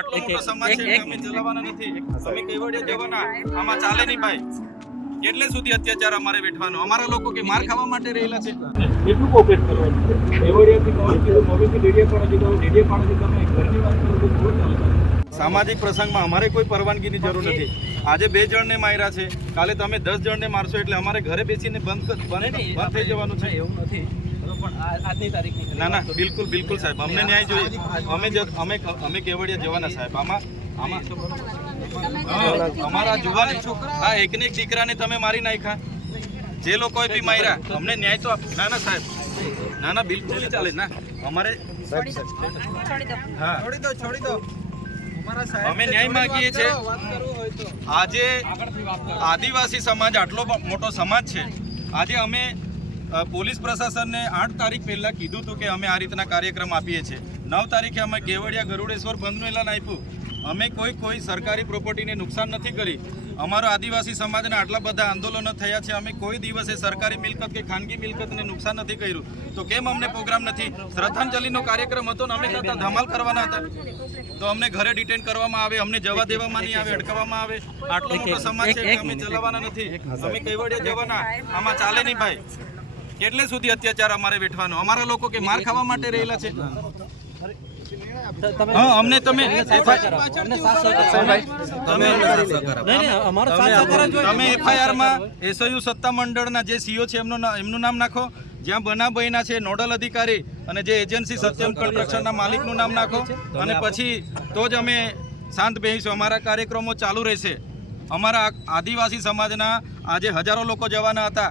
આટલો મોટો સમાજ છે એટલે અમે ચલાવવાના નથી. અમે કેવડિયા જવાના આમાં ચાલે નહીં ભાઈ. એટલે સુધી અત્યાચાર અમારે વેઠવાનો. અમારા લોકો કે માર ખાવા માટે રહેલા છે. કેટલું કોપરેટ કરવાનું કેવડિયાથી કોણ કીધું? મોવીથી ડેડિયાપાડા જતા હોય ડેડિયાપાડાથી તમે ઘરની વાત કરો તો બહુ ચાલે સામાજિક પ્રસંગમાં અમારે કોઈ પરવાનગીની જરૂર નથી. આજે બે જણને માર્યા છે. કાલે તમે દસ જણને મારશો એટલે અમારે ઘરે બેસીને બંધ બંધ બંધ થઈ જવાનું છે. એવું નથી. પણ આજની તારીખની ના ના બિલકુલ બિલકુલ સાહેબ. અમને ન્યાય જોઈએ. અમે જ- અમે અમે કેવડિયા જવાના સાહેબ. આમાં આમાં અમારા જુવાન આ એકને એક દીકરાને તમે મારી નાખ્યા. જે લોકોએ બી માર્યા અમને ન્યાય તો ના ના સાહેબ. ના ના બિલકુલ નહીં ચાલે. ના અમારે હા. છોડી દો છોડી દો અમે ન્યાય માંગીએ છીએ. વાત કરવું હોય તો આજે આદિવાસી સમાજ આટલો મોટો સમાજ છે. આજે અમે પોલીસ પ્રશાસનને આઠ તારીખ પહેલા કીધું હતું કે અમે આ રીતના કાર્યક્રમ આપીએ છીએ. નવ તારીખે અમે કેવડિયા ગરુડેશ્વર બંધનું એલાન આપ્યું. અમે કોઈ કોઈ સરકારી પ્રોપર્ટીને નુકસાન નથી કરી. અમારો આદિવાસી સમાજના આટલા બધા આંદોલનો થયા છે. અમે કોઈ દિવસે સરકારી મિલકત કે ખાનગી મિલકતને નુકસાન નથી કર્યું. તો કેમ અમને પ્રોગ્રામ નથી? શ્રદ્ધાંજલિનો કાર્યક્રમ હતો ને અમે કરતા ધમાલ કરવાના હતા. તો અમને ઘરે ડિટેન કરવામાં આવે અમને જવા દેવામાં નહીં આવે અટકાવવામાં આવે. આટલો મોટો સમાજ છે કે અમે ચલાવવાના નથી. અમે કેવડિયા જવાના. આમાં ચાલે નહીં ભાઈ. કેટલે સુધી અત્યાચાર અમારે વેઠવાનો? અમારા લોકો કે માર ખાવા માટે રહેલા છે? હા અમને તમે તમે એફઆઈઆરમાં એસયુ સત્તા મંડળના જે સીઓ છે એમનું ના- એમનું નામ નાખો. જ્યાં બન્યા છે નોડલ અધિકારી અને જે એજન્સી સત્યમ કન્સ્ટ્રક્શનના માલિકનું નામ નાખો. અને પછી તો જ અમે શાંત બેસીશું અમારા કાર્યક્રમો ચાલુ રહેશે. અમારા આદિવાસી સમાજના આજે હજારો લોકો જવાના હતા.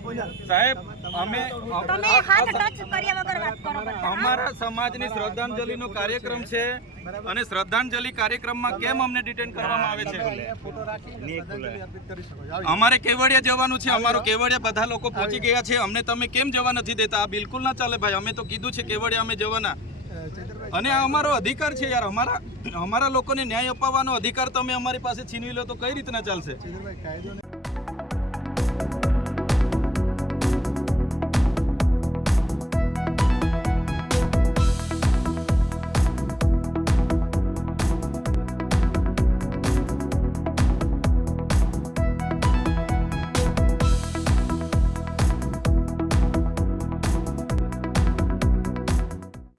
સાહેબ અમે તમે હાથ ટચ કર્યા વગર વાત કરો અમારા સમાજની શ્રદ્ધાંજલિનો કાર્યક્રમ છે અને શ્રદ્ધાંજલિ કાર્યક્રમમાં કેમ અમને ડિટેન કરવામાં આવે છે? અમારે કેવડિયા જવાનું છે અમારું કેવડિયા બધા લોકો પહોંચી ગયા છે. અમને તમે કેમ જવા નથી દેતા? આ બિલકુલ ના ચાલે ભાઈ. અમે તો કીધું છે કેવડિયા અમે જવાના. અને આ અમારો અધિકાર છે યાર. અમારા અમારા લોકોને ન્યાય અપાવવાનો અધિકાર તમે અમારી પાસે છીનવી લો તો કઈ રીતના ચાલશે?